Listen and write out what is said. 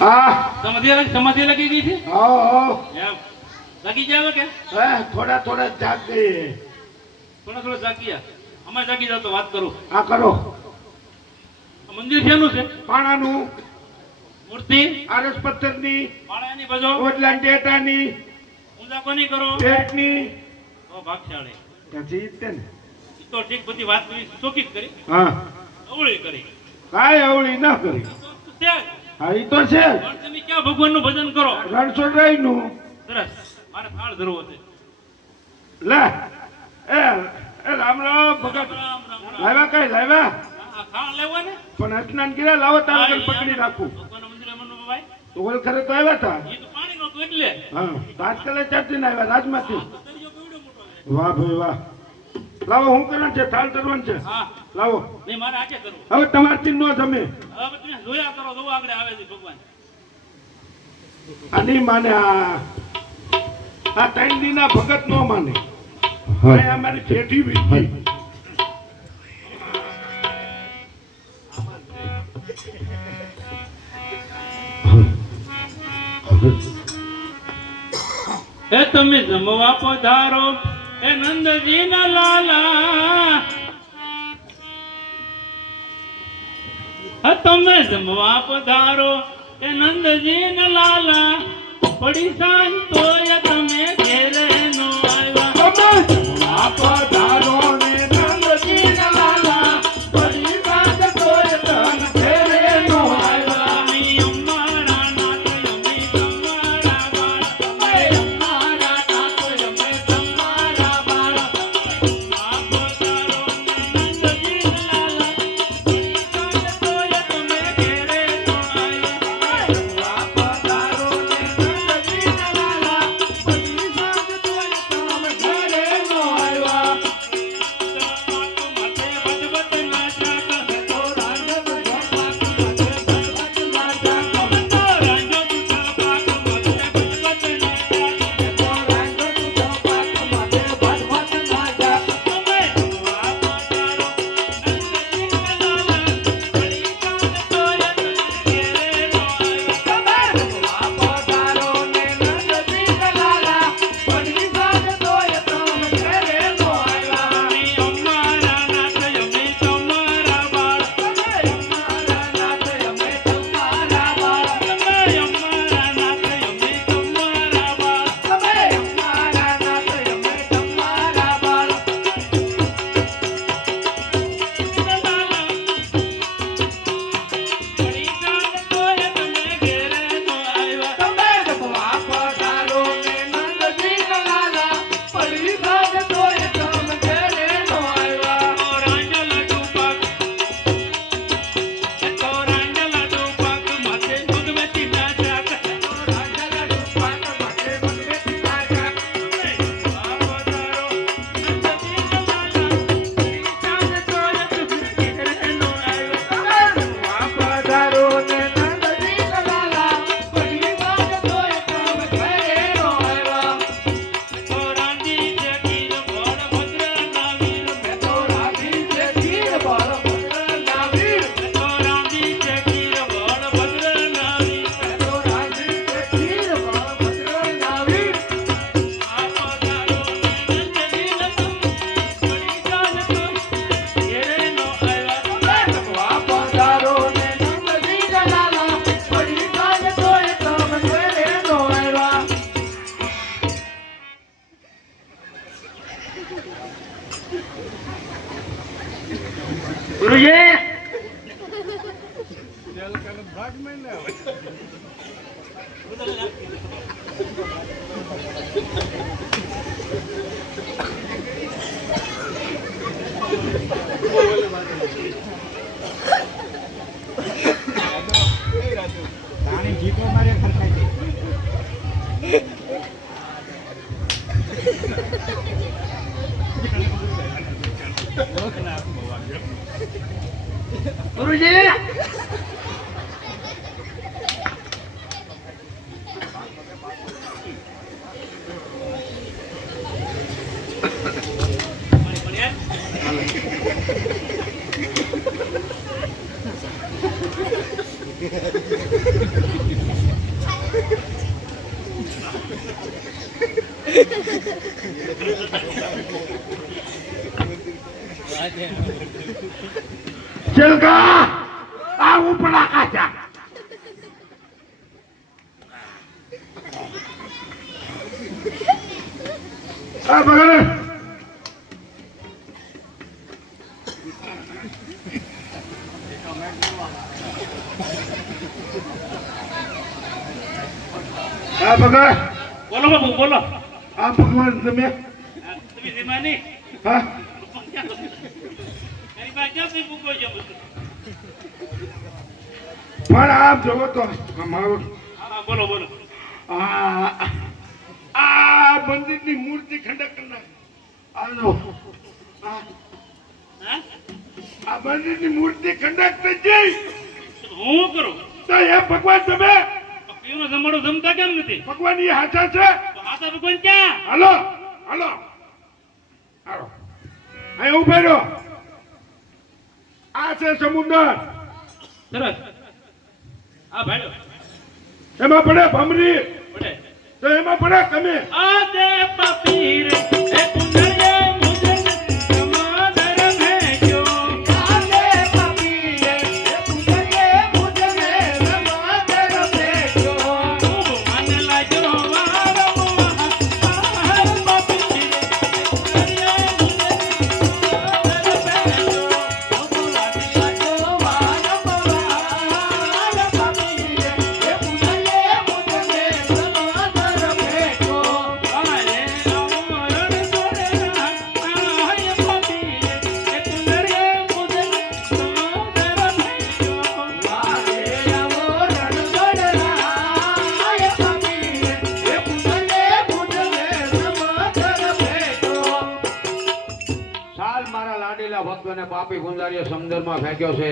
હા સમાધિ લગી ગઈ છે હા એમ લગી જાય કે થોડા થોડા જાગ ગઈ થોડા જાગ્યા અમે જાગી જાવ તો વાત કરું હા કરો મંદિર શેનું છે પાણાનું મૂર્તિ આરસ પથ્થરની પાણાની બજો ઓટલા ટેટાની પૂજા કોની કરો પેટની તો ભાગશાળી પછી ઈ જ ને ઈ તો ઠીક બધી વાત કરી ચોકી જ કરી હા અવળી કરી કાંઈ અવળી ના કરી તો છે જ. હા ઈ તો છે પણ તમે ક્યાં ભગવાનનું ભજન કરો રણછોડરાય નું સરસ મારે થાળ ધરવો છે લે એ એ રામ રામ ભગત રામ રામ રામ લાવ્યા કઈ લાવ્યા આ થાળ લેવા ને પણ સ્નાન કર્યા લાવો તાર પકડી રાખું ભગવાનના મંદિરે મનનો ભાઈ તો ઓલ ખરે તો આવ્યા હતા એ તો પાણી નહોતું એટલે હા આજકાલ ચારથી આવ્યા રાજમાંથી તો દરિયો કેવડો મોટો છે વાહ ભાઈ વાહ લાવો હું કરવાનું છે થાળ ધરવાનું છે હા લાવો નહીં મારે આજે કરવું હવે તમારથી નો જમે હવે તમે જોયા કરો જો આગળ આવે છે ભગવાન આની માને આ ત્રણ દીના ભગત નો માને હવે અમારી જેઠી વીટી એ તમે જમવા પધારો એ નંદજી ના લાલા તમે જમવા પધારો એ નંદજી ના લાલા પડી સાંજ તોય તમે ઘેરે નો આવ્યા પધારો ને નંદજી ના લાલા પડી સાંજ તોય તન ફેરે નો આવ્યા અમે અમારા નાથ અમે તમારા બાળ અમે અમારા નાથ અમે તમારા બાળ જમવા પધારો ને નંદજી ના લાલા પડી સાંજ તોય તમે ઘેરે નો આવ્યા પધારો ને નંદજી ના લાલા પડી સાંજ તોય તમ ઘરે નો આવ્યા માથે ભજવત ના જાગ તો રાજ ભગવાન માથે ભગવાન ના જાગ તો રાંજો તુઠા પાક માથે ભજવત ના જાગ તો રાજ તું પાક માથે ભગવાન ના જાગ તમે જમવા પધારો નંદજી ના લાલા પડી સાંજ તોય તમે ઘેરે નો આવ્યા પધારો ને નંદજી ના લાલા પડી સાંજ તોય તમ ઘરે નો આવ્યા અમે અમારા નાથ અમે તમારા બાળ અમારા નાથ અમે તમારા બાળ અમે અમારા નાથ અમે તમારા બાળ અમે અમારા નાથ અમે તમારા બાળ પડી સાંજ તોય તમે ઘેરે નો આવ્યા તમે જમવા પધારો ને નંદજી ના લાલા પડી સાંજ તોય તમ ઘરે નો આવ્યા રાંજલા ડુપાક માથે ભગવતી ના જાગ રાજા રૂપાન માથે મંગતી ના જાગ આવતારો નંદજી ના લાલા સાંજ તોય તમે ઘેરે નો આવ્યા પધારો ને નંદજી ના લાલા પડી સાંજ તોય તમ ઘરે નો આવ્યા તો રાંધી છે ગીર બળભદ્ર ના વીર તો રાધી છે ખીર બળભદ્ર ના વીર તો રાંધી છે ગીર બળભદ્ર ના વીર તો રાધી છે ખીર બળભદ્ર ના વીર આવતારો નંદજી ના પડી સાંજ તોય ઘેરે નો આવ્યા પધારો ને નંદજી ના લાલા પડી સાંજ તોય તમ ઘરે નો આવ્યા ગુરુજી ગુરુજી ચલકા આ ઉપડા કાચા આ બગડે આ બગડ બોલો બાપુ બોલો. આ ભગવાન તમે તમે ધીમાની હા તારી પાસે ક્યાંથી મૂકો છો બધું? પણ આપ જોવો તો મારું હા બોલો બોલો. આ આ મંદિરની મૂર્તિ ખંડક કરી નાખ આ જો હા આ મંદિરની મૂર્તિ ખંડક થઈ ગઈ હું કરું તો એ ભગવાન તમે પીનો જમાડો જમતા કેમ નથી? ભગવાન એ હાચા છે તો હાથા ભગવાન ક્યાં? હાલો હાલો હાલો અહીં ઉભા રહ્યો આ છે સમુદ્ર સરસ. આ ભાડો એમાં પડે ભમરી પડે. તો એમાં પડે તમે આ દે પપીર એ પુનરે મુજન સમાદર ભેજો. આ દે પપીર એ પુનરે મુજને સમાદર ભેજો. ખૂબ મન લાજો વારો આહર પપીર એ પુનરે મુજન સમાદર ભેજો. ખૂબ મન લાજો વારો આહર પપીર એ પુનરે મુજને સમાદર ભેજો. આરે અમરણ જોડેલા આહય પપીર એ પુનરે મુજન સમાદર ભેજો. આરે અમરણ જોડલા આય પપીર એ પુનરે મુજને સમાદર ભેજો. સાલ મારા લાડીલા ભક્તોને પાપી ગુંજારીએ સમુદ્રમાં ફેંક્યો છે.